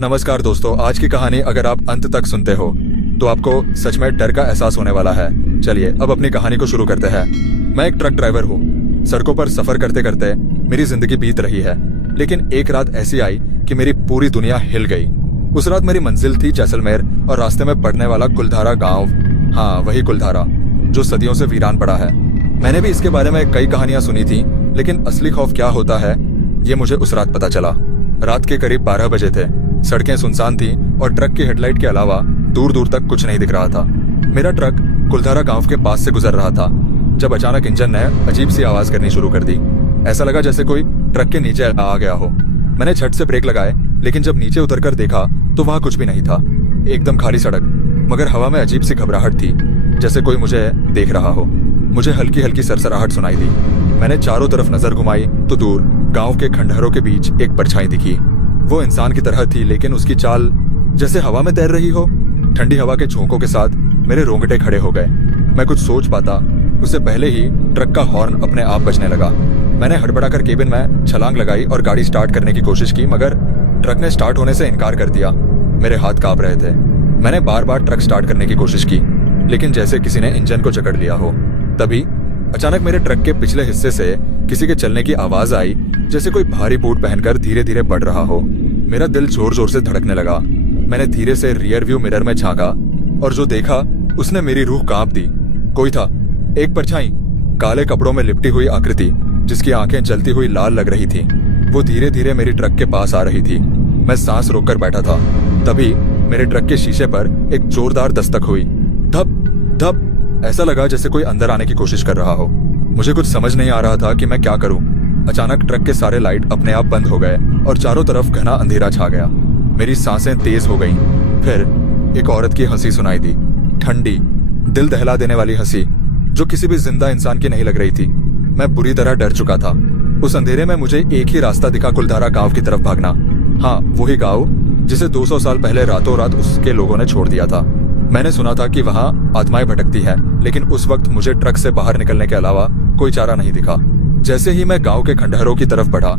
नमस्कार दोस्तों, आज की कहानी अगर आप अंत तक सुनते हो तो आपको सच में डर का एहसास होने वाला है। चलिए अब अपनी कहानी को शुरू करते हैं। मैं एक ट्रक ड्राइवर हूँ। सड़कों पर सफर करते करते मेरी जिंदगी बीत रही है, लेकिन एक रात ऐसी आई कि मेरी पूरी दुनिया हिल गई। उस रात मेरी मंजिल थी जैसलमेर और रास्ते में पड़ने वाला कुलधारा गाँव। हाँ, वही कुलधारा जो सदियों से वीरान पड़ा है। मैंने भी इसके बारे में कई कहानियां सुनी थी, लेकिन असली खौफ क्या होता है ये मुझे उस रात पता चला। रात के करीब 12 बजे थे। सड़कें सुनसान थी और ट्रक की हेडलाइट के अलावा दूर दूर तक कुछ नहीं दिख रहा था। मेरा ट्रक कुलधारा गांव के पास से गुजर रहा था जब अचानक इंजन ने अजीब सी आवाज करनी शुरू कर दी। ऐसा लगा जैसे कोई ट्रक के नीचे आ गया हो। मैंने झट से ब्रेक लगाए, लेकिन जब नीचे उतरकर देखा तो वहां कुछ भी नहीं था। एकदम खाली सड़क, मगर हवा में अजीब सी घबराहट थी, जैसे कोई मुझे देख रहा हो। मुझे हल्की हल्की सरसराहट सुनाई दी। मैंने चारों तरफ नजर घुमाई तो दूर गांव के खंडहरों के बीच एक परछाई दिखी। वो इंसान की तरह थी, लेकिन उसकी चाल जैसे हवा में तैर रही हो। ठंडी हवा के झोंकों के साथ मेरे रोंगटे खड़े हो गए। मैं कुछ सोच पाता उससे पहले ही ट्रक का हॉर्न अपने आप बजने लगा। मैंने हड़बड़ाकर केबिन में छलांग लगाई और गाड़ी स्टार्ट करने की कोशिश की, मगर ट्रक ने स्टार्ट होने से इनकार कर दिया। मेरे हाथ कांप रहे थे। मैंने बार बार ट्रक स्टार्ट करने की कोशिश की, लेकिन जैसे किसी ने इंजन को जकड़ लिया हो। तभी अचानक मेरे ट्रक के पिछले हिस्से से किसी के चलने की आवाज आई, जैसे कोई भारी बूट पहनकर धीरे धीरे बढ़ रहा हो। मेरा दिल जोर जोर से धड़कने लगा। मैंने धीरे से रियर व्यू मिरर में झांका और जो देखा उसने मेरी रूह कांप दी। कोई था, एक परछाई, काले कपड़ों में लिपटी हुई आकृति जिसकी आंखें जलती हुई लाल लग रही थी। वो धीरे धीरे मेरी ट्रक के पास आ रही थी। मैं सांस रोककर बैठा था। तभी मेरे ट्रक के शीशे पर एक जोरदार दस्तक हुई। धप धप, ऐसा लगा जैसे कोई अंदर आने की कोशिश कर रहा हो। मुझे कुछ समझ नहीं आ रहा था कि मैं क्या करूं। अचानक ट्रक के सारे लाइट अपने आप बंद हो गए और चारों तरफ घना अंधेरा छा गया। मेरी सांसें तेज हो गईं। फिर एक औरत की हंसी सुनाई दी, ठंडी, दिल दहला देने वाली हंसी जो किसी भी जिंदा इंसान की नहीं लग रही थी। मैं बुरी तरह डर चुका था। उस अंधेरे में मुझे एक ही रास्ता दिखा, कुलधारा गांव की तरफ भागना। हाँ, वही गांव जिसे 200 साल पहले रातों रात उसके लोगों ने छोड़ दिया था। मैंने सुना था कि वहाँ आत्माएं भटकती है, लेकिन उस वक्त मुझे ट्रक से बाहर निकलने के अलावा कोई चारा नहीं दिखा। जैसे ही मैं गांव के खंडहरों की तरफ बढ़ा,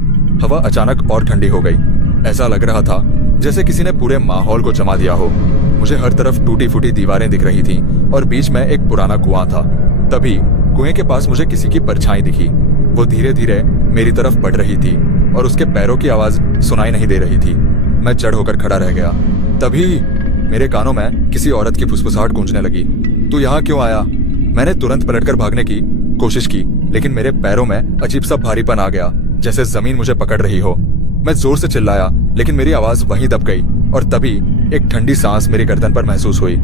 हवा अचानक और ठंडी हो गई। ऐसा लग रहा था जैसे किसी ने पूरे माहौल को जमा दिया हो। मुझे हर तरफ टूटी फूटी दीवारें दिख रही थी और बीच में एक पुराना कुआं था। तभी कुएं के पास मुझे किसी की परछाई दिखी। वो धीरे धीरे मेरी तरफ बढ़ रही थी और उसके पैरों की आवाज सुनाई नहीं दे रही थी। मैं जड़ होकर खड़ा रह गया। तभी मेरे कानों में किसी औरत की फुसफुसाहट गूंजने लगी। तू यहाँ क्यों आया? मैंने तुरंत पलटकर भागने की कोशिश की, लेकिन मेरे पैरों में अजीब सा भारीपन आ गया, जैसे जमीन मुझे पकड़ रही हो। मैं जोर से चिल्लाया, लेकिन मेरी आवाज वहीं दब गई और तभी एक ठंडी सांस मेरी गर्दन पर महसूस हुई।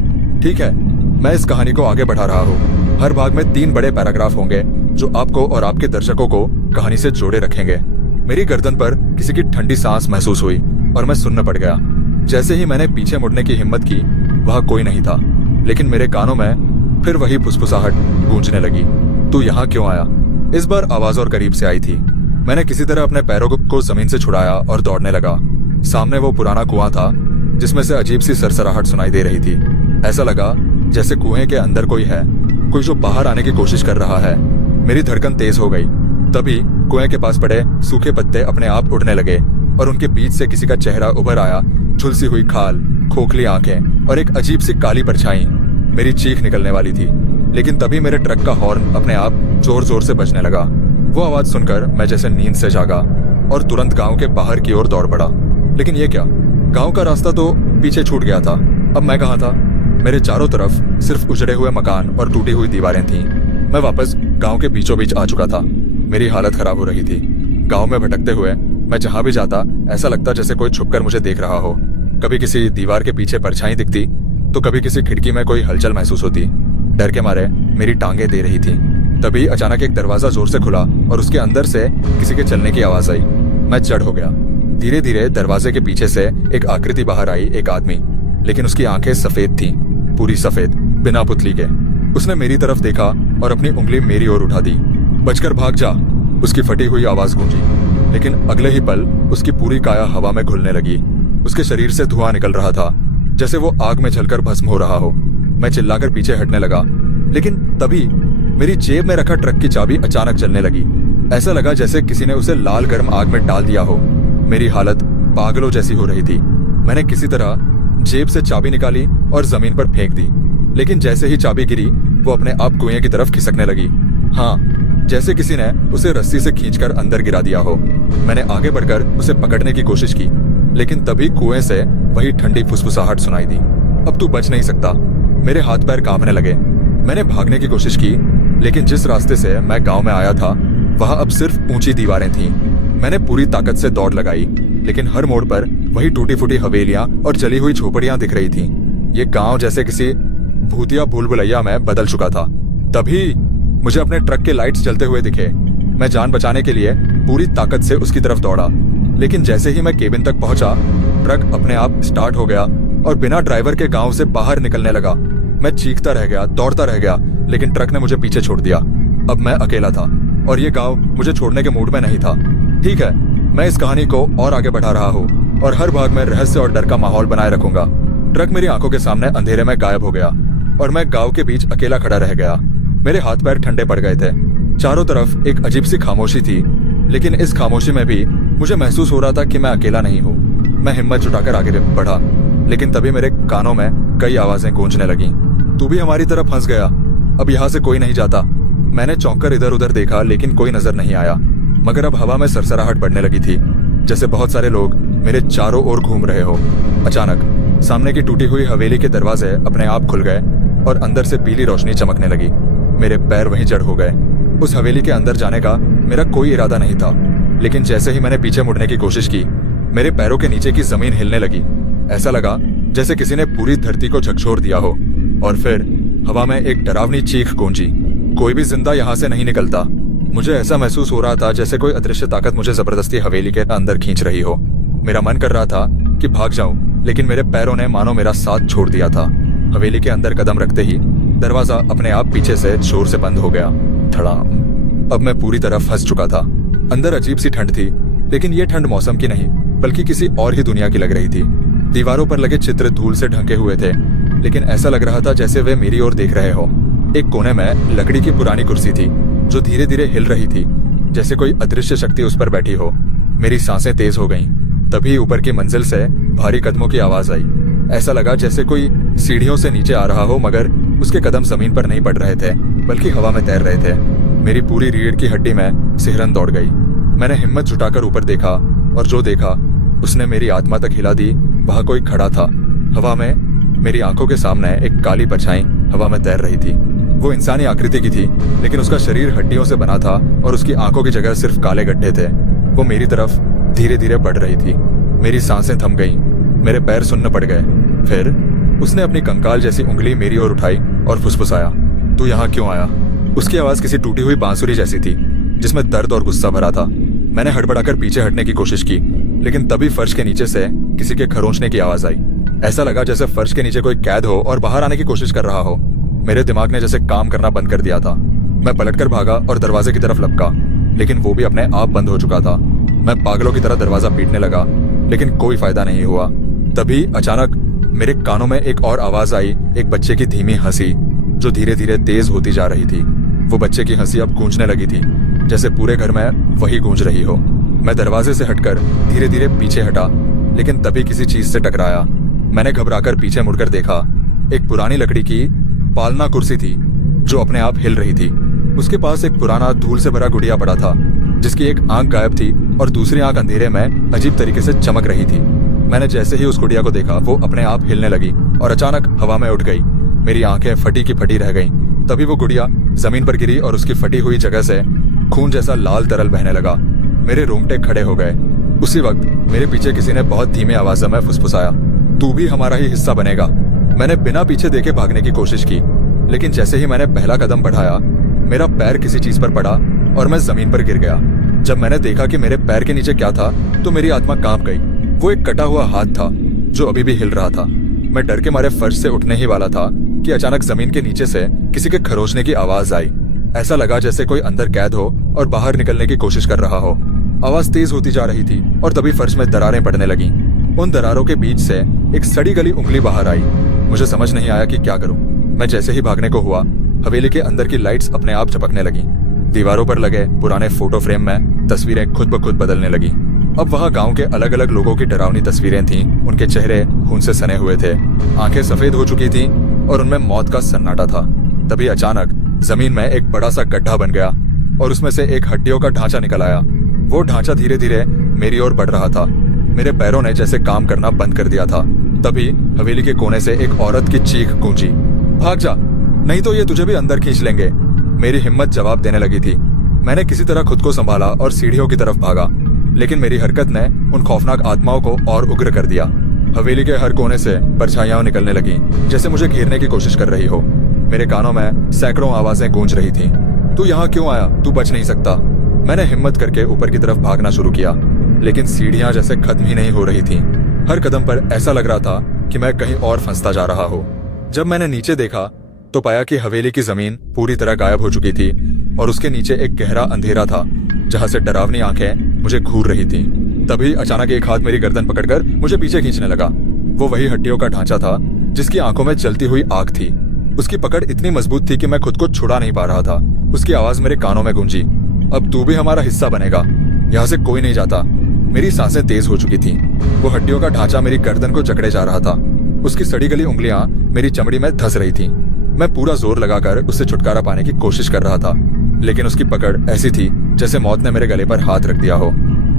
ठीक है, मैं इस कहानी को आगे बढ़ा रहा हूँ। हर भाग में 3 बड़े पैराग्राफ होंगे जो आपको और आपके दर्शकों को कहानी से जोड़े रखेंगे। मेरी गर्दन पर किसी की ठंडी सांस महसूस हुई और मैं सुन्न पड़ गया। जैसे ही मैंने पीछे मुड़ने की हिम्मत की, वहां कोई नहीं था, लेकिन मेरे कानों में फिर वही फुसफुसाहट गूंजने लगी। तू यहाँ क्यों आया? इस बार आवाज और करीब से आई थी। मैंने किसी तरह अपने पैरों को जमीन से छुड़ाया और दौड़ने लगा। सामने वो पुराना कुआं था जिसमें से अजीब सी सरसराहट सुनाई दे रही थी। ऐसा लगा जैसे कुएं के अंदर कोई है, कोई जो बाहर आने की कोशिश कर रहा है। मेरी धड़कन तेज हो गई। तभी कुएं के पास पड़े सूखे पत्ते अपने आप उड़ने लगे और उनके बीच से किसी का चेहरा उभर आया। झुलसी हुई खाल, खोखली आंखें और एक अजीब सी काली परछाई। मेरी चीख निकलने वाली थी, लेकिन तभी मेरे ट्रक का हॉर्न अपने आप जोर जोर से बजने लगा। वो आवाज सुनकर मैं जैसे नींद से जागा और तुरंत गांव के बाहर की ओर दौड़ पड़ा। लेकिन ये क्या, गांव का रास्ता तो पीछे छूट गया था। अब मैं कहाँ था? मेरे चारों तरफ सिर्फ उजड़े हुए मकान और टूटी हुई दीवारें थीं। मैं वापस गांव के बीचों बीच आ चुका था। मेरी हालत खराब हो रही थी। गांव में भटकते हुए मैं जहां भी जाता ऐसा लगता जैसे कोई छुपकर मुझे देख रहा हो। कभी किसी दीवार के पीछे परछाई दिखती तो कभी किसी खिड़की में कोई हलचल महसूस होती। डर के मारे मेरी टांगें दे रही थी। तभी अचानक एक दरवाजा जोर से खुला और उसके अंदर से किसी के चलने की आवाज आई। मैं जड़ हो गया। धीरे धीरे दरवाजे के पीछे से एक आकृति बाहर आई, एक आदमी, लेकिन उसकी आंखें सफेद थीं, पूरी सफेद, बिना पुतली के। उसने मेरी तरफ देखा और अपनी उंगली मेरी ओर उठा दी। बचकर भाग जा, उसकी फटी हुई आवाज गूंजी। लेकिन अगले ही पल उसकी पूरी काया हवा में घुलने लगी। उसके शरीर से धुआं निकल रहा था, जैसे वो आग में जलकर भस्म हो रहा हो। मैं चिल्लाकर पीछे हटने लगा, लेकिन तभी मेरी जेब में रखा ट्रक की चाबी अचानक जलने लगी। ऐसा लगा जैसे किसी ने उसे लाल गर्म आग में डाल दिया हो। मेरी हालत पागलों जैसी हो रही थी। मैंने किसी तरह जेब से चाबी निकाली और जमीन पर फेंक दी, लेकिन जैसे ही चाबी गिरी वो अपने आप कुएं की तरफ खिसकने लगी। हाँ, जैसे किसी ने उसे रस्सी से खींचकर अंदर गिरा दिया हो। मैंने आगे बढ़कर उसे पकड़ने की कोशिश की, लेकिन तभी कुएं से वही ठंडी फुसफुसाहट सुनाई दी। अब तू बच नहीं सकता। मेरे हाथ पैर कांपने लगे। मैंने भागने की कोशिश की, लेकिन जिस रास्ते से मैं गांव में आया था वहां अब सिर्फ ऊंची दीवारें थीं। मैंने पूरी ताकत से दौड़ लगाई, लेकिन हर मोड़ पर वही टूटी फूटी हवेलियां और जली हुई झोपड़ियां दिख रही थीं। ये गांव जैसे किसी भूतिया भूल भुलैया में बदल चुका था। तभी मुझे अपने ट्रक के लाइट्स जलते हुए दिखे। मैं जान बचाने के लिए पूरी ताकत से उसकी तरफ दौड़ा, लेकिन जैसे ही मैं केबिन तक पहुंचा, ट्रक अपने आप स्टार्ट हो गया और बिना ड्राइवर के गांव से बाहर निकलने लगा। मैं चीखता रह गया, दौड़ता रह गया, लेकिन ट्रक ने मुझे पीछे छोड़ दिया। अब मैं अकेला था और ये गांव मुझे छोड़ने के मूड में नहीं था। ठीक है, मैं इस कहानी को और आगे बढ़ा रहा हूँ और हर भाग में रहस्य और डर का माहौल बनाए रखूंगा। ट्रक मेरी आंखों के सामने अंधेरे में गायब हो गया और मैं गांव के बीच अकेला खड़ा रह गया। मेरे हाथ पैर ठंडे पड़ गए थे। चारों तरफ एक अजीब सी खामोशी थी, लेकिन इस खामोशी में भी मुझे महसूस हो रहा था कि मैं अकेला नहीं हूँ। मैं हिम्मत जुटाकर आगे बढ़ा, लेकिन तभी मेरे कानों में कई आवाजें गूंजने लगीं। तू भी हमारी तरफ फंस गया, अब यहाँ से कोई नहीं जाता। मैंने चौंक कर इधर उधर देखा, लेकिन कोई नजर नहीं आया। मगर अब हवा में सरसराहट बढ़ने लगी थी, जैसे बहुत सारे लोग मेरे चारों ओर घूम रहे हो। अचानक सामने की टूटी हुई हवेली के दरवाजे अपने आप खुल गए और अंदर से पीली रोशनी चमकने लगी। मेरे पैर वहीं जड़ हो गए। उस हवेली के अंदर जाने का मेरा कोई इरादा नहीं था, लेकिन जैसे ही मैंने पीछे मुड़ने की कोशिश की, मेरे पैरों के नीचे की जमीन हिलने लगी। ऐसा लगा जैसे किसी ने पूरी धरती को झकझोर दिया हो। और फिर हवा में एक डरावनी चीख गूंजी। कोई भी जिंदा यहाँ से नहीं निकलता। मुझे ऐसा महसूस हो रहा था जैसे कोई अदृश्य ताकत मुझे जबरदस्ती हवेली के अंदर खींच रही हो। मेरा मन कर रहा था कि भाग जाऊं, लेकिन मेरे पैरों ने मानो मेरा साथ छोड़ दिया था। हवेली के अंदर कदम रखते ही दरवाजा अपने आप पीछे से जोर से बंद हो गया। धड़ाम। अब मैं पूरी तरह फंस चुका था। अंदर अजीब सी ठंड थी, लेकिन ये ठंड मौसम की नहीं बल्कि किसी और ही दुनिया की लग रही थी। दीवारों पर लगे चित्र धूल से ढके हुए थे, लेकिन ऐसा लग रहा था जैसे वे मेरी ओर देख रहे हो। एक कोने में लकड़ी की पुरानी कुर्सी थी जो धीरे धीरे हिल रही थी, जैसे कोई अदृश्य शक्ति उस पर बैठी हो। मेरी सांसें तेज हो गईं। तभी ऊपर की मंजिल से भारी कदमों की आवाज आई। ऐसा लगा जैसे कोई सीढ़ियों से नीचे आ रहा हो, मगर उसके कदम जमीन पर नहीं पड़ रहे थे बल्कि हवा में तैर रहे थे। मेरी पूरी रीढ़ की हड्डी में सिहरन दौड़ गई। मैंने हिम्मत जुटाकर ऊपर देखा और जो देखा उसने मेरी आत्मा तक हिला दी। वहां कोई खड़ा था। हवा में मेरी आंखों के सामने एक काली परछाई हवा में तैर रही थी। वो इंसानी आकृति की थी, लेकिन उसका शरीर हड्डियों से बना था और उसकी आंखों की जगह सिर्फ काले गड्ढे थे। वो मेरी तरफ धीरे धीरे बढ़ रही थी। मेरी सांसें थम गईं, मेरे पैर सुन्न पड़ गए। फिर उसने अपनी कंकाल जैसी उंगली मेरी ओर उठाई और फुसफुसाया, तू यहाँ क्यों आया? उसकी आवाज किसी टूटी हुई बांसुरी जैसी थी, जिसमें दर्द और गुस्सा भरा था। मैंने हड़बड़ाकर पीछे हटने की कोशिश की, लेकिन तभी फर्श के नीचे से किसी के खरोंचने की आवाज आई। ऐसा लगा जैसे फर्श के नीचे कोई कैद हो और बाहर आने की कोशिश कर रहा हो। मेरे दिमाग ने जैसे काम करना बंद कर दिया था। मैं पलटकर भागा और दरवाजे की तरफ लपका, लेकिन वो भी अपने आप बंद हो चुका था। मैं पागलों की तरह दरवाजा पीटने लगा, लेकिन कोई फायदा नहीं हुआ। तभी अचानक मेरे कानों में एक और आवाज आई, एक बच्चे की धीमी हंसी जो धीरे धीरे तेज होती जा रही थी। वो बच्चे की हंसी अब गूंजने लगी थी, जैसे पूरे घर में वही गूंज रही हो। मैं दरवाजे से हटकर धीरे धीरे पीछे हटा, लेकिन तभी किसी चीज से टकराया। मैंने घबराकर पीछे मुड़कर देखा। एक पुरानी लकड़ी की पालना कुर्सी थी जो अपने आप हिल रही थी। उसके पास एक पुराना धूल से भरा गुड़िया पड़ा था, जिसकी एक आंख गायब थी और दूसरी आंख अंधेरे में अजीब तरीके से चमक रही थी। मैंने जैसे ही उस गुड़िया को देखा, वो अपने आप हिलने लगी और अचानक हवा में उठ गई। मेरी आंखें फटी की फटी रह गईं। तभी वो गुड़िया जमीन पर गिरी और उसकी फटी हुई जगह से खून जैसा लाल तरल बहने लगा। मेरे रोंगटे खड़े हो गए। उसी वक्त मेरे पीछे किसी ने बहुत धीमी आवाज में फुसफुसाया, तू भी हमारा ही हिस्सा बनेगा। मैंने बिना पीछे देखे भागने की कोशिश की, लेकिन जैसे ही मैंने पहला कदम बढ़ाया, मेरा पैर किसी चीज पर पड़ा और मैं जमीन पर गिर गया। जब मैंने देखा कि मेरे पैर के नीचे क्या था, तो मेरी आत्मा कांप गई। वो एक कटा हुआ हाथ था जो अभी भी हिल रहा था। मैं डर के मारे फर्श से उठने ही वाला था कि अचानक जमीन के नीचे से किसी के खरोचने की आवाज आई। ऐसा लगा जैसे कोई अंदर कैद हो और बाहर निकलने की कोशिश कर रहा हो। आवाज तेज होती जा रही थी और तभी फर्श में दरारें पड़ने लगीं। उन दरारों के बीच से एक सड़ी गली उंगली बाहर आई। मुझे समझ नहीं आया कि क्या करूं। मैं जैसे ही भागने को हुआ, हवेली के अंदर की लाइट्स अपने आप झपकने लगी। दीवारों पर लगे पुराने फोटो फ्रेम में तस्वीरें खुद ब खुद बदलने लगी। अब वहाँ गांव के अलग अलग लोगों की डरावनी तस्वीरें थीं। उनके चेहरे खून से सने हुए थे, आंखें सफेद हो चुकी थीं और उनमें मौत का सन्नाटा था। तभी अचानक जमीन में एक बड़ा सा गड्ढा बन गया और उसमें से एक हड्डियों का ढांचा निकल आया। वो ढांचा धीरे धीरे मेरी ओर बढ़ रहा था। मेरे पैरों ने जैसे काम करना बंद कर दिया था। तभी हवेली के कोने से एक औरत की चीख गूंजी, भाग जा, नहीं तो ये तुझे भी अंदर खींच लेंगे। मेरी हिम्मत जवाब देने लगी थी। मैंने किसी तरह खुद को संभाला और सीढ़ियों की तरफ भागा, लेकिन मेरी हरकत ने उन खौफनाक आत्माओं को और उग्र कर दिया। हवेली के हर कोने से परछाइयां निकलने लगी, जैसे मुझे घेरने की कोशिश कर रही हो। मेरे कानों में सैकड़ों आवाजें गूंज रही थीं। तू यहाँ क्यों आया? तू बच नहीं सकता। मैंने हिम्मत करके ऊपर की तरफ भागना शुरू किया, लेकिन सीढ़ियां जैसे खत्म ही नहीं हो रही थीं। हर कदम पर ऐसा लग रहा था कि मैं कहीं और फंसता जा रहा हो। जब मैंने नीचे देखा तो पाया कि हवेली की जमीन पूरी तरह गायब हो चुकी थी और उसके नीचे एक गहरा अंधेरा था, जहां से डरावनी आंखें मुझे घूर रही थीं। तभी अचानक एक हाथ मेरी गर्दन पकड़कर मुझे पीछे खींचने लगा। वो वही हड्डियों का ढांचा था जिसकी आंखों में जलती हुई आग थी। उसकी पकड़ इतनी मजबूत थी कि मैं खुद को छुड़ा नहीं पा रहा था। उसकी आवाज मेरे कानों में गूंजी, अब तू भी हमारा हिस्सा बनेगा, यहाँ से कोई नहीं जाता। मेरी सांसें तेज हो चुकी थीं। वो हड्डियों का ढांचा मेरी गर्दन को जकड़े जा रहा था। उसकी सड़ी गली उंगलियां मेरी चमड़ी में धंस रही थीं। मैं पूरा जोर लगाकर उससे छुटकारा पाने की कोशिश कर रहा था, लेकिन उसकी पकड़ ऐसी थी जैसे मौत ने मेरे गले पर हाथ रख दिया हो।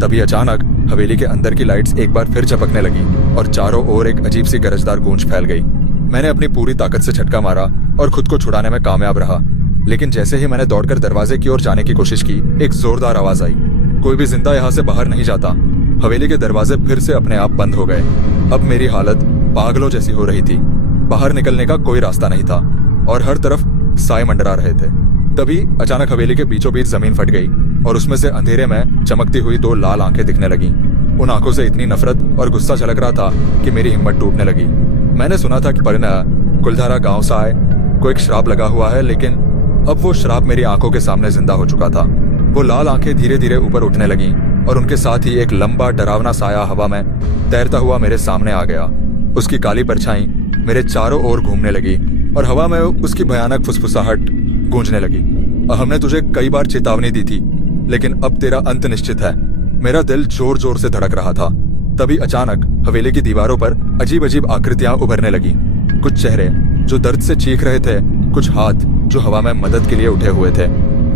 तभी अचानक हवेली के अंदर की लाइट्स एक बार फिर झपकने लगी और चारों ओर एक अजीब सी गरजदार गूंज फैल गई। मैंने अपनी पूरी ताकत से झटका मारा और खुद को छुड़ाने में कामयाब रहा, लेकिन जैसे ही मैंने दौड़कर दरवाजे की ओर जाने की कोशिश की, एक जोरदार आवाज आई, कोई भी जिंदा यहाँ से बाहर नहीं जाता। हवेली के दरवाजे फिर से अपने आप बंद हो गए। अब मेरी हालत पागलों जैसी हो रही थी। बाहर निकलने का कोई रास्ता नहीं था और हर तरफ साए मंडरा रहे थे। तभी अचानक हवेली के बीचों बीच जमीन फट गई और उसमें से अंधेरे में चमकती हुई दो लाल आंखें दिखने लगीं। उन आंखों से इतनी नफरत और गुस्सा छलक रहा था कि मेरी हिम्मत टूटने लगी। मैंने सुना था कि कुलधारा गांव साए को एक श्राप लगा हुआ है, लेकिन अब वो श्राप मेरी आंखों के सामने जिंदा हो चुका था। वो लाल आंखें धीरे धीरे ऊपर उठने लगीं और उनके साथ ही एक लंबा डरावना साया हवा में तैरता हुआ मेरे सामने आ गया। उसकी काली परछाई मेरे चारों ओर घूमने लगी और हवा में उसकी भयानक फुसफुसाहट गूंजने लगी। हमने तुझे कई बार चेतावनी दी थी, लेकिन अब तेरा अंत निश्चित है। मेरा दिल जोर जोर से धड़क रहा था। तभी अचानक हवेली की दीवारों पर अजीब अजीब आकृतियां उभरने लगी। कुछ चेहरे जो दर्द से चीख रहे थे, कुछ हाथ जो हवा में मदद के लिए उठे हुए थे।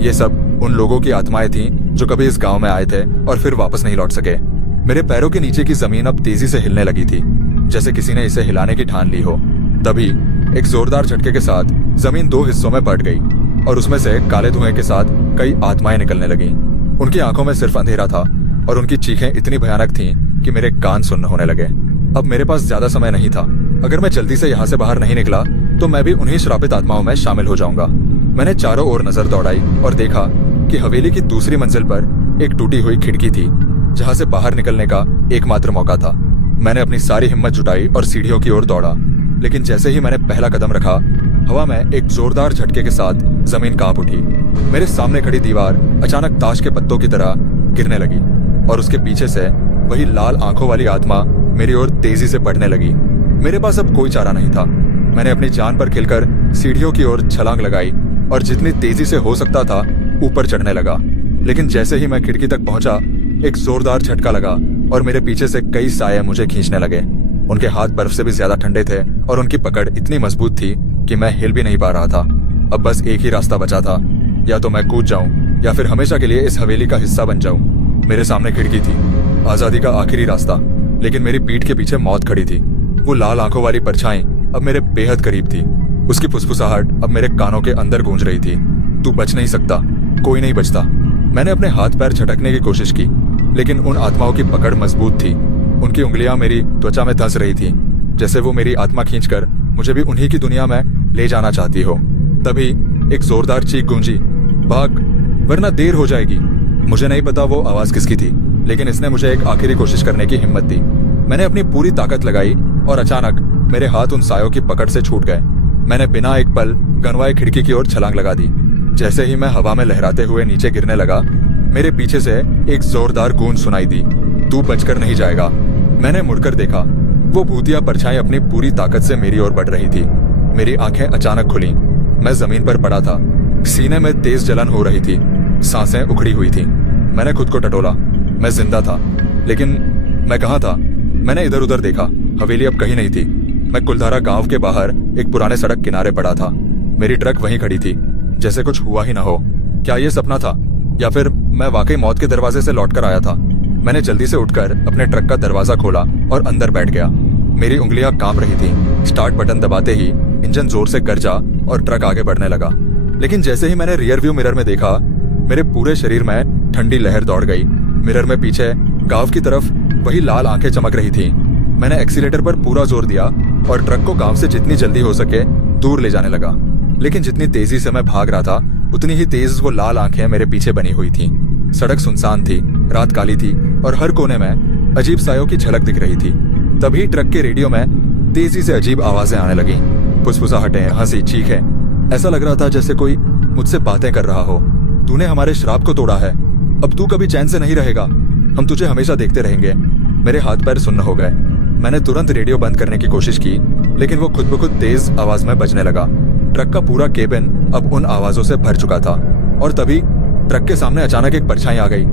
ये सब उन लोगों की आत्माएं थीं जो कभी इस गांव में आए थे और फिर वापस नहीं लौट सके। मेरे पैरों के नीचे की जमीन अब तेजी से हिलने लगी थी, जैसे किसी ने इसे हिलाने की ठान ली हो। तभी एक जोरदार झटके के साथ जमीन दो हिस्सों में बंट गई और उसमें से काले धुएं के साथ कई आत्माएं निकलने लगीं। उनकी आंखों में सिर्फ अंधेरा था और उनकी चीखें इतनी भयानक थीं कि मेरे कान सुन्न होने लगे। अब मेरे पास ज्यादा समय नहीं था। अगर मैं जल्दी से यहाँ से बाहर नहीं निकला तो मैं भी उन्हीं श्रापित आत्माओं में शामिल हो जाऊंगा। मैंने चारों ओर नजर दौड़ाई और देखा कि हवेली की दूसरी मंजिल पर एक टूटी हुई खिड़की थी, जहां से बाहर निकलने का एकमात्र मौका था। मैंने अपनी सारी हिम्मत जुटाई और सीढ़ियों की ओर दौड़ा, लेकिन जैसे ही मैंने पहला कदम रखा, हवा में एक जोरदार झटके के साथ जमीन कांप उठी। मेरे सामने खड़ी दीवार अचानक ताश के पत्तों की तरह गिरने लगी और उसके पीछे से वही लाल आंखों वाली आत्मा मेरी ओर तेजी से बढ़ने लगी। मेरे पास अब कोई चारा नहीं था। मैंने अपनी जान पर खिलकर सीढ़ियों की ओर छलांग लगाई और जितनी तेजी से हो सकता था ऊपर चढ़ने लगा। लेकिन जैसे ही मैं खिड़की तक पहुंचा, एक जोरदार झटका लगा और मेरे पीछे से कई साए मुझे खींचने लगे। उनके हाथ बर्फ से भी ज्यादा ठंडे थे और उनकी पकड़ इतनी मजबूत थी कि मैं हिल भी नहीं पा रहा था। अब बस एक ही रास्ता बचा था, या तो मैं कूद जाऊं या फिर हमेशा के लिए इस हवेली का हिस्सा बन जाऊं। मेरे सामने खिड़की थी, आजादी का आखिरी रास्ता, लेकिन मेरी पीठ के पीछे मौत खड़ी थी। वो लाल आंखों वाली परछाई अब मेरे बेहद करीब थी। उसकी फुसफुसाहट अब मेरे कानों के अंदर गूंज रही थी। तू बच नहीं सकता, कोई नहीं बचता। मैंने अपने हाथ पैर झटकने की कोशिश की, लेकिन उन आत्माओं की पकड़ मजबूत थी। उनकी उंगलियां मेरी त्वचा में धंस रही थी, जैसे वो मेरी आत्मा खींचकर मुझे भी उन्हीं की दुनिया में ले जाना चाहती हो। तभी एक जोरदार चीख गूंजी, भाग वरना देर हो जाएगी। मुझे नहीं पता वो आवाज किसकी थी, लेकिन इसने मुझे एक आखिरी कोशिश करने की हिम्मत दी। मैंने अपनी पूरी ताकत लगाई और अचानक मेरे हाथ उन सायों की पकड़ से छूट गए। मैंने बिना एक पल गनवाए खिड़की की ओर छलांग लगा दी। जैसे ही मैं हवा में लहराते हुए नीचे गिरने लगा, मेरे पीछे से एक जोरदार गूंज सुनाई दी, तू बचकर नहीं जाएगा। मैंने मुड़कर देखा, वो भूतिया परछाई अपनी पूरी ताकत से मेरी ओर बढ़ रही थी। मेरी आंखें अचानक खुली। मैं जमीन पर पड़ा था, सीने में तेज जलन हो रही थी, सांसें उखड़ी हुई थी। मैंने खुद को टटोला, मैं जिंदा था। लेकिन मैं कहाँ था? मैंने इधर उधर देखा, हवेली अब कहीं नहीं थी। मैं कुलधारा गांव के बाहर एक पुराने सड़क किनारे पड़ा था। मेरी ट्रक वहीं खड़ी थी, जैसे कुछ हुआ ही ना हो। क्या ये सपना था या फिर मैं वाकई मौत के दरवाजे से लौटकर आया था? मैंने जल्दी से उठकर अपने ट्रक का दरवाजा खोला और अंदर बैठ गया। मेरी उंगलियां कांप रही थी। स्टार्ट बटन दबाते ही इंजन जोर से गरजा और ट्रक आगे बढ़ने लगा। लेकिन जैसे ही मैंने रियर व्यू मिरर में देखा, मेरे पूरे शरीर में ठंडी लहर दौड़ गई। मिरर में पीछे गांव की तरफ वही लाल आंखें चमक रही थी। मैंने एक्सीलेटर पर पूरा जोर दिया और ट्रक को गांव से जितनी जल्दी हो सके दूर ले जाने लगा। लेकिन जितनी तेजी से मैं भाग रहा था, उतनी ही तेज वो लाल आंखें मेरे पीछे बनी हुई थी। सड़क सुनसान थी, रात काली थी और हर कोने में अजीब सायों की झलक दिख रही थी। तभी ट्रक के रेडियो में तेजी से अजीब आवाजें आने लगी। फुसफुसाहटें, हंसी, चीखें। ऐसा लग रहा था जैसे कोई मुझसे बातें कर रहा हो। तूने हमारे श्राप को तोड़ा है, अब तू कभी चैन से नहीं रहेगा, हम तुझे हमेशा देखते रहेंगे। मेरे हाथ पैर सुन्न हो गए। मैंने तुरंत रेडियो बंद करने की कोशिश की, लेकिन वो खुद ब खुद तेज आवाज में बजने लगा। ट्रक का पूरा केबिन अब उन आवाजों से भर चुका था। और तभी ट्रक के सामने अचानक एक परछाई आ गई।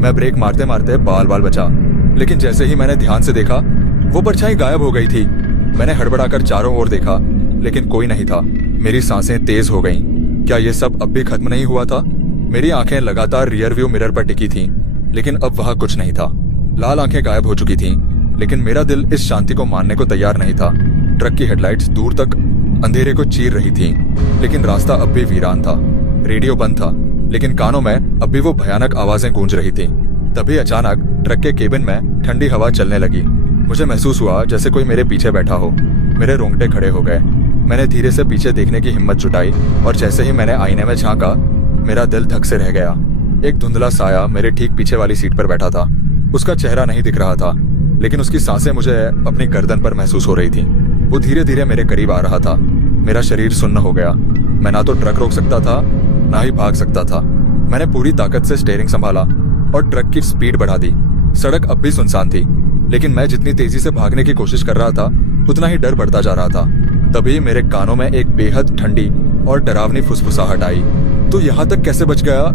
मैं ब्रेक मारते मारते बाल बाल बचा, लेकिन जैसे ही मैंने ध्यान से देखा, वो परछाई गायब हो गई थी। मैंने हड़बड़ाकर चारों ओर देखा, लेकिन कोई नहीं था। मेरी सांसें तेज हो गईं। क्या ये सब अब भी खत्म नहीं हुआ था? मेरी आंखें लगातार रियर व्यू मिरर पर टिकी थीं, लेकिन अब वहां कुछ नहीं था। लाल आंखें गायब हो चुकी थीं, लेकिन मेरा दिल इस शांति को मानने को तैयार नहीं था। ट्रक की हेडलाइट्स दूर तक अंधेरे को चीर रही थीं, लेकिन रास्ता अब भी वीरान था। रेडियो बंद था, लेकिन कानों में अब भी वो भयानक आवाजें गूंज रही थीं। तभी अचानक ट्रक के केबिन में ठंडी हवा चलने लगी। मुझे महसूस हुआ जैसे कोई मेरे पीछे बैठा हो। मेरे रोंगटे खड़े हो गए। मैंने धीरे से पीछे देखने की हिम्मत जुटाई और जैसे ही मैंने आईने में झांका, मेरा दिल धक से रह गया। एक धुंधला साया मेरे ठीक पीछे वाली सीट पर बैठा था। उसका चेहरा नहीं दिख रहा था, लेकिन उसकी सांसें मुझे अपनी गर्दन पर महसूस हो रही थी। वो धीरे धीरे मेरे करीब आ रहा था। मेरा शरीर सुन्न हो गया। मैं ना तो ट्रक रोक सकता था, ना ही भाग सकता था। मैंने पूरी ताकत से स्टीयरिंग संभाला और ट्रक की स्पीड बढ़ा दी। सड़क अब भी सुनसान थी, लेकिन मैं जितनी तेजी से भागने की कोशिश कर रहा था, उतना ही डर बढ़ता जा रहा था। तभी मेरे कानों में एक बेहद ठंडी और डरावनी फुसफुसाहट आई। तो यहाँ तक कैसे बच गया?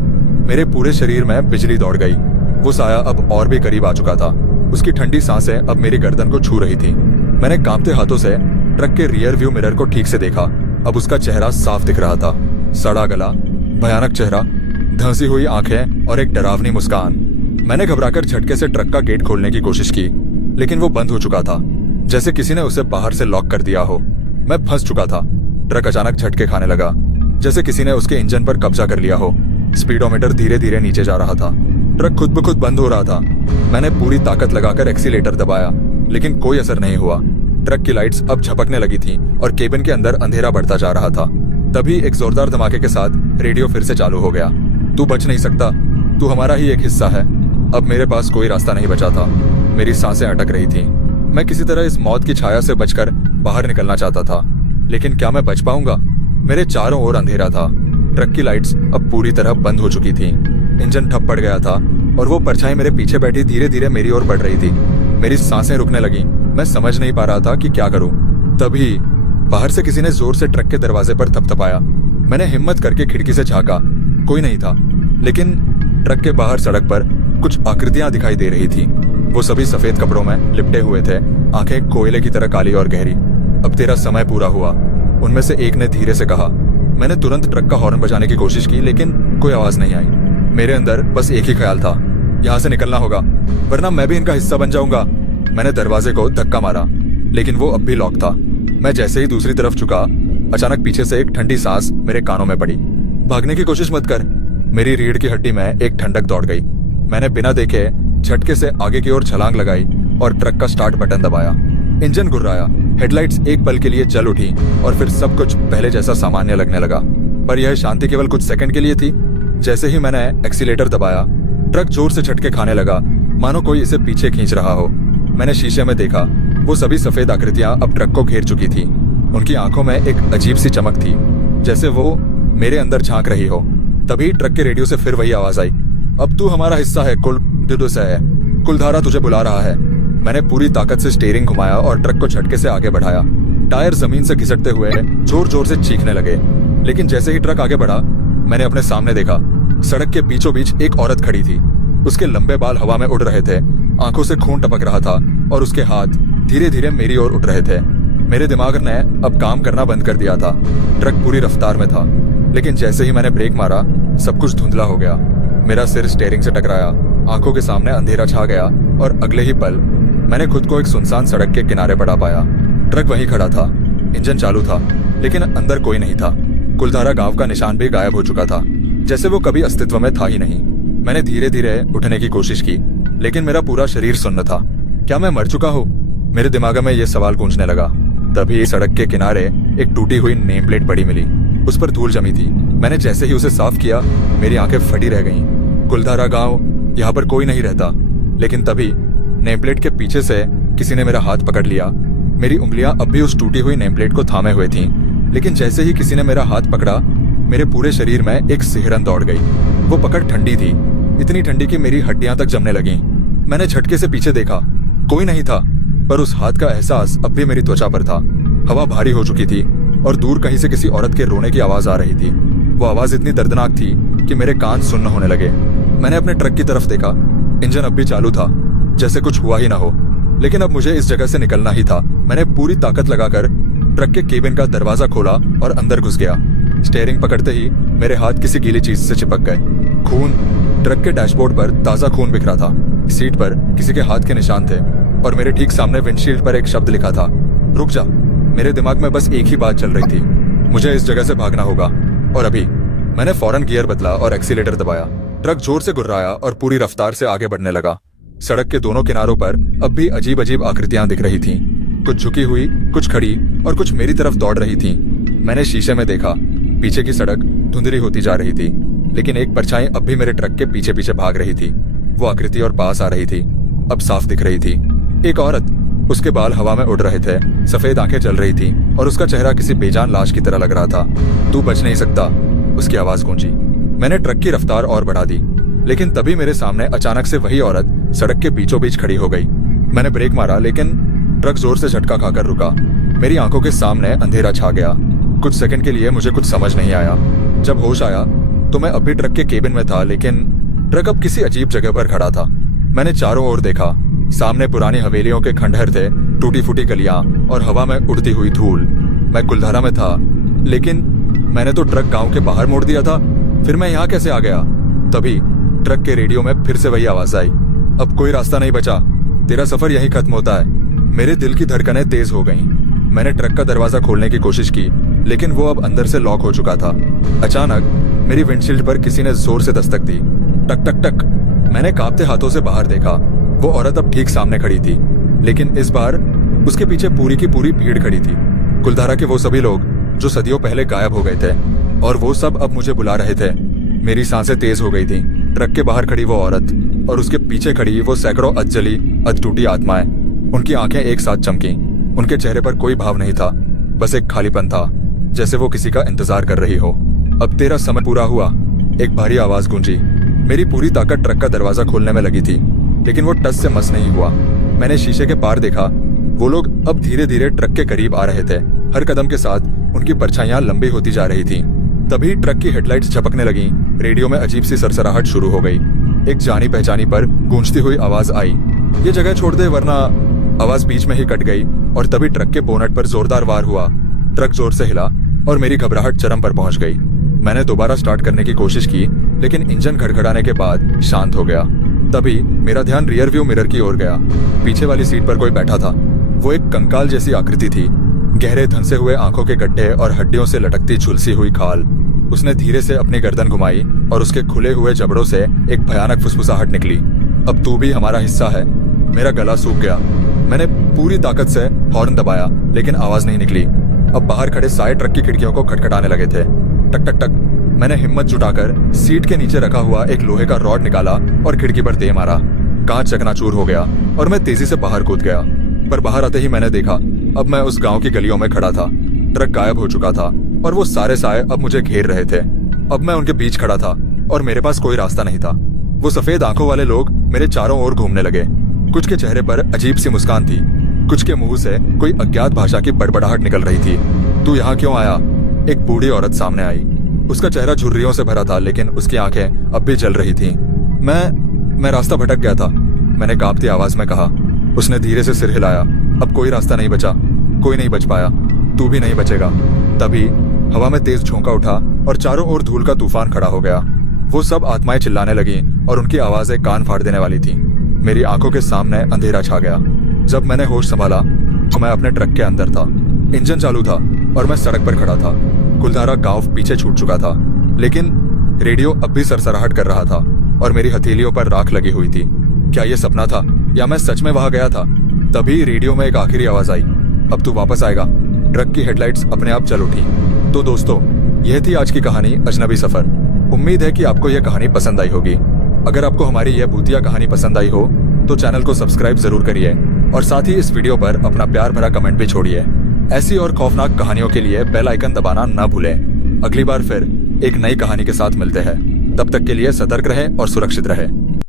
मेरे पूरे शरीर में बिजली दौड़ गई। वो साया अब और भी करीब आ चुका था। उसकी ठंडी सांसें अब मेरी गर्दन को छू रही थी। मैंने कांपते हाथों से ट्रक के रियर व्यू मिरर को ठीक से देखा। अब उसका चेहरा साफ दिख रहा था। सड़ा गला, भयानक चेहरा, धंसी हुई आंखें और एक डरावनी मुस्कान। मैंने घबराकर झटके से ट्रक का गेट खोलने की कोशिश की, लेकिन वो बंद हो चुका था, जैसे किसी ने उसे बाहर से लॉक कर दिया हो। मैं फंस चुका था। ट्रक अचानक झटके खाने लगा, जैसे किसी ने उसके इंजन पर कब्जा कर लिया हो। स्पीडोमीटर धीरे धीरे नीचे जा रहा था। ट्रक खुद ब खुद बंद हो रहा था। मैंने पूरी ताकत लगाकर एक्सीलेटर दबाया, लेकिन कोई असर नहीं हुआ। ट्रक की लाइट्स अब झपकने लगी थीं और केबिन के अंदर अंधेरा बढ़ता जा रहा था। तभी एक जोरदार धमाके के साथ रेडियो फिर से चालू हो गया। तू बच नहीं सकता, तू हमारा ही एक हिस्सा है। अब मेरे पास कोई रास्ता नहीं बचा था। मेरी सांसें अटक रही थीं। मैं किसी तरह इस मौत की छाया से बचकर बाहर निकलना चाहता था, लेकिन क्या मैं बच पाऊंगा? मेरे चारों ओर अंधेरा था। ट्रक की लाइट्स अब पूरी तरह बंद हो चुकी थीं। इंजन ठप पड़ गया था और वो परछाई मेरे पीछे बैठी धीरे धीरे मेरी ओर बढ़ रही थी। मेरी सांसें रुकने लगी। मैं समझ नहीं पा रहा था कि क्या करूं। तभी बाहर से किसी ने जोर से ट्रक के दरवाजे पर थपथपाया। मैंने हिम्मत करके खिड़की से झांका। कोई नहीं था, लेकिन ट्रक के बाहर सड़क पर कुछ आकृतियां दिखाई दे रही थी। वो सभी सफेद कपड़ों में लिपटे हुए थे, आंखें कोयले की तरह काली और गहरी। अब तेरा समय पूरा हुआ, उनमें से एक ने धीरे से कहा। मैंने तुरंत ट्रक का हॉर्न बजाने की कोशिश की, लेकिन कोई आवाज नहीं आई। मेरे अंदर बस एक ही ख्याल था, यहाँ से निकलना होगा, वरना मैं भी इनका हिस्सा बन जाऊंगा। मैंने दरवाजे को धक्का मारा, लेकिन वो अब भी लॉक था। मैं जैसे ही दूसरी तरफ झुका, अचानक पीछे से एक ठंडी सांस मेरे कानों में पड़ी। भागने की कोशिश मत कर। मेरी रीढ़ की हड्डी में एक ठंडक दौड़ गई। मैंने बिना देखे झटके से आगे की ओर छलांग लगाई और ट्रक का स्टार्ट बटन दबाया। इंजन घुर्राया, हेडलाइट्स एक पल के लिए जल उठी और फिर सब कुछ पहले जैसा सामान्य लगने लगा। पर यह शांति केवल कुछ सेकंड के लिए थी। जैसे ही मैंने एक्सीलेटर दबाया, ट्रक जोर से झटके खाने लगा, मानो कोई इसे पीछे खींच रहा हो। मैंने शीशे में देखा, वो सभी सफेद आकृतियां अब ट्रक को घेर चुकी थी। उनकी आंखों में एक अजीब सी चमक थी, जैसे वो मेरे अंदर झांक रही हो। तभी ट्रक के रेडियो से फिर वही आवाज आई, अब तू हमारा हिस्सा है, कुलधारा तुझे बुला रहा है। मैंने पूरी ताकत से स्टीयरिंग घुमाया और ट्रक को झटके से आगे बढ़ाया। टायर जमीन से घिसटते हुए जोर जोर से चीखने लगे। लेकिन जैसे ही ट्रक आगे बढ़ा, मैंने अपने सामने देखा, सड़क के बीचों बीच एक औरत खड़ी थी। उसके लंबे बाल हवा में उड़ रहे थे, आंखों से खून टपक रहा था और उसके हाथ धीरे धीरे मेरी ओर उठ रहे थे। मेरे दिमाग ने अब काम करना बंद कर दिया था। ट्रक पूरी रफ्तार में था, लेकिन जैसे ही मैंने ब्रेक मारा सब कुछ धुंधला हो गया। मेरा सिर स्टीयरिंग से टकराया, आंखों के सामने अंधेरा छा गया और अगले ही पल मैंने खुद को एक सुनसान सड़क के किनारे पड़ा पाया। ट्रक वहीं खड़ा था, इंजन चालू था, लेकिन अंदर कोई नहीं था। कुलधारा गांव का निशान भी गायब हो चुका था, जैसे वो कभी अस्तित्व में था ही नहीं। मैंने धीरे धीरे उठने की कोशिश की, लेकिन मेरा पूरा शरीर सुन्न था। क्या मैं मर चुका हूँ? मेरे दिमाग में यह सवाल गूंजने लगा। तभी सड़क के किनारे एक टूटी हुई नेम प्लेट पड़ी मिली। उस पर धूल जमी थी। मैंने जैसे ही उसे साफ किया, मेरी आंखें फटी रह गईं। कुलधारा गांव, यहाँ पर कोई नहीं रहता। लेकिन तभी नेम प्लेट के पीछे से किसी ने मेरा हाथ पकड़ लिया। मेरी उंगलियां अब भी उस टूटी हुई नेम प्लेट को थामे हुए थीं, लेकिन जैसे ही किसी ने मेरा हाथ पकड़ा, मेरे पूरे शरीर में एक सिहरन दौड़ गई। वो पकड़ ठंडी थी, इतनी ठंडी कि मेरी हड्डियां तक जमने लगीं। मैंने झटके से पीछे देखा, कोई नहीं था, पर उस हाथ का एहसास अब भी मेरी त्वचा पर था। हवा भारी हो चुकी थी और दूर कहीं से किसी औरत के रोने की आवाज आ रही थी। वो आवाज इतनी दर्दनाक थी कि मेरे कान सुन्न होने लगे। मैंने अपने ट्रक की तरफ देखा, इंजन अब भी चालू था, जैसे कुछ हुआ ही ना हो। लेकिन अब मुझे इस जगह से निकलना ही था। मैंने पूरी ताकत लगाकर ट्रक के केबिन का दरवाजा खोला और अंदर घुस गया। स्टीयरिंग पकड़ते ही मेरे हाथ किसी गीली चीज से चिपक गए। खून, ट्रक के डैशबोर्ड पर ताजा खून बिखरा था। सीट पर किसी के हाथ के निशान थे और मेरे ठीक सामने विंडशील्ड पर एक शब्द लिखा था, रुक जा। मेरे दिमाग में बस एक ही बात चल रही थी, मुझे इस जगह से भागना होगा और अभी। मैंने फौरन गियर बदला और एक्सीलेटर दबाया। ट्रक जोर से गुर्राया और पूरी रफ्तार से आगे बढ़ने लगा। सड़क के दोनों किनारों पर अब भी अजीब अजीब आकृतियां दिख रही थीं। कुछ झुकी हुई, कुछ खड़ी और कुछ मेरी तरफ दौड़ रही थीं। मैंने शीशे में देखा, पीछे की सड़क धुंधली होती जा रही थी, लेकिन एक परछाई अब भी मेरे ट्रक के पीछे पीछे भाग रही थी। वो आकृति और पास आ रही थी, अब साफ दिख रही थी। एक औरत, उसके बाल हवा में उड़ रहे थे, सफेद आंखें जल रही थी और उसका चेहरा किसी बेजान लाश की तरह लग रहा था। तू बच नहीं सकता, उसकी आवाज गूंजी। मैंने ट्रक की रफ्तार और बढ़ा दी, लेकिन तभी मेरे सामने अचानक से वही औरत सड़क के बीचों बीच खड़ी हो गई। मैंने ब्रेक मारा, लेकिन ट्रक जोर से झटका खाकर रुका। मेरी आंखों के सामने अंधेरा छा गया। कुछ सेकंड के लिए मुझे कुछ समझ नहीं आया। जब होश आया तो मैं अब भी ट्रक के केबिन में था, लेकिन ट्रक अब किसी अजीब जगह पर खड़ा था। मैंने चारों ओर देखा। सामने पुरानी हवेलियों के खंडहर थे, टूटी फूटी गलियां और हवा में उड़ती हुई धूल। मैं कुलधारा में था, लेकिन मैंने तो ट्रक गांव के बाहर मोड़ दिया था। फिर मैं यहाँ कैसे आ गया? तभी ट्रक के रेडियो में फिर से वही आवाज आई, अब कोई रास्ता नहीं बचा, तेरा सफर यहीं खत्म होता है। मेरे दिल की धड़कनें तेज हो गईं। मैंने ट्रक का दरवाजा खोलने की कोशिश की, लेकिन वो अब अंदर से लॉक हो चुका था। अचानक मेरी विंडशील्ड पर किसी ने जोर से दस्तक दी, टक टक टक। मैंने कांपते हाथों से बाहर देखा। वो औरत अब ठीक सामने खड़ी थी, लेकिन इस बार उसके पीछे पूरी की पूरी भीड़ खड़ी थी। कुलधारा के वो सभी लोग जो सदियों पहले गायब हो गए थे, और वो सब अब मुझे बुला रहे थे। मेरी सांसें तेज हो गई थी। ट्रक के बाहर खड़ी वो औरत और उसके पीछे खड़ी वो सैकड़ों अधजली अधटूटी आत्माएं। उनकी आंखें एक साथ चमकी। उनके चेहरे पर कोई भाव नहीं था, बस एक खालीपन था, जैसे वो किसी का इंतजार कर रही हो। अब तेरा समय पूरा हुआ, एक भारी आवाज गूंजी। मेरी पूरी ताकत ट्रक का दरवाजा खोलने में लगी थी, लेकिन वो टस से मस नहीं हुआ। मैंने शीशे के पार देखा, वो लोग अब धीरे धीरे ट्रक के करीब आ रहे थे। हर कदम के साथ उनकी परछाइयां लंबी होती जा रही थीं। तभी ट्रक की हेडलाइट्स झपकने लगी। रेडियो में अजीब सी सरसराहट शुरू हो गई। एक जानी पहचानी पर गूंजती हुई आवाज आई, ये जगह छोड़ दे वरना। आवाज बीच में ही कट गई और तभी ट्रक के बोनट पर जोरदार वार हुआ। ट्रक जोर से हिला और मेरी घबराहट चरम पर पहुंच गई। मैंने दोबारा स्टार्ट करने की कोशिश की, लेकिन इंजन घड़घड़ाने के बाद शांत हो गया। तभी मेरा ध्यान रियर व्यू मिरर की ओर गया। पीछे वाली सीट पर कोई बैठा था। वो एक कंकाल जैसी आकृति थी, गहरे धंसे हुए आंखों के गड्ढे और हड्डियों से लटकती झुलसी हुई खाल। उसने धीरे से अपनी गर्दन घुमाई और उसके खुले हुए जबड़ों से एक भयानक फुसफुसाहट निकली, अब तू भी हमारा हिस्सा है। मेरा गला सूख गया। मैंने पूरी ताकत से हॉर्न दबाया, लेकिन आवाज नहीं निकली। अब बाहर खड़े सारे ट्रक की खिड़कियों को खटखटाने लगे थे, टक टक टक। मैंने हिम्मत जुटाकर सीट के नीचे रखा हुआ एक लोहे का रॉड निकाला और खिड़की पर दे मारा। कांच चकनाचूर हो गया और मैं तेजी से बाहर कूद गया। पर बाहर आते ही मैंने देखा, अब मैं उस गांव की गलियों में खड़ा था। ट्रक गायब हो चुका था और वो सारे साए अब मुझे घेर रहे थे। अब मैं उनके बीच खड़ा था और मेरे पास कोई रास्ता नहीं था। वो सफेद आंखों वाले लोग मेरे चारों ओर घूमने लगे। कुछ के चेहरे पर अजीब सी मुस्कान थी, कुछ के मुंह से कोई अज्ञात भाषा की बड़बड़ाहट निकल रही थी। तू यहाँ क्यों आया? एक बूढ़ी औरत सामने आई। उसका चेहरा झुर्रियों से भरा था, लेकिन उसकी आंखें अब भी जल रही थी। मैं रास्ता भटक गया था, मैंने कांपती आवाज में कहा। उसने धीरे से सिर हिलाया। अब कोई रास्ता नहीं बचा, कोई नहीं बच पाया, तू भी नहीं बचेगा। तभी हवा में तेज झोंका उठा और चारों ओर धूल का तूफान खड़ा हो गया। वो सब आत्माएं चिल्लाने लगी और उनकी आवाजें कान फाड़ देने वाली थी। मेरी आंखों के सामने अंधेरा छा गया। जब मैंने होश संभाला तो मैं अपने ट्रक के अंदर था। इंजन चालू था और मैं सड़क पर खड़ा था। कुलधारा गांव पीछे छूट चुका था, लेकिन रेडियो अब भी सरसराहट कर रहा था और मेरी हथेलियों पर राख लगी हुई थी। क्या ये सपना था या मैं सच में वहां गया था? तभी रेडियो में एक आखिरी आवाज आई, अब तू वापस आएगा। ट्रक की हेडलाइट्स अपने आप जल उठी। तो दोस्तों, यह थी आज की कहानी अजनबी सफर। उम्मीद है कि आपको यह कहानी पसंद आई होगी। अगर आपको हमारी यह भूतिया कहानी पसंद आई हो तो चैनल को सब्सक्राइब जरूर करिए और साथ ही इस वीडियो पर अपना प्यार भरा कमेंट भी छोड़िए। ऐसी और खौफनाक कहानियों के लिए बेल आइकन दबाना ना भूलें। अगली बार फिर एक नई कहानी के साथ मिलते हैं। तब तक के लिए सतर्क रहें और सुरक्षित रहें।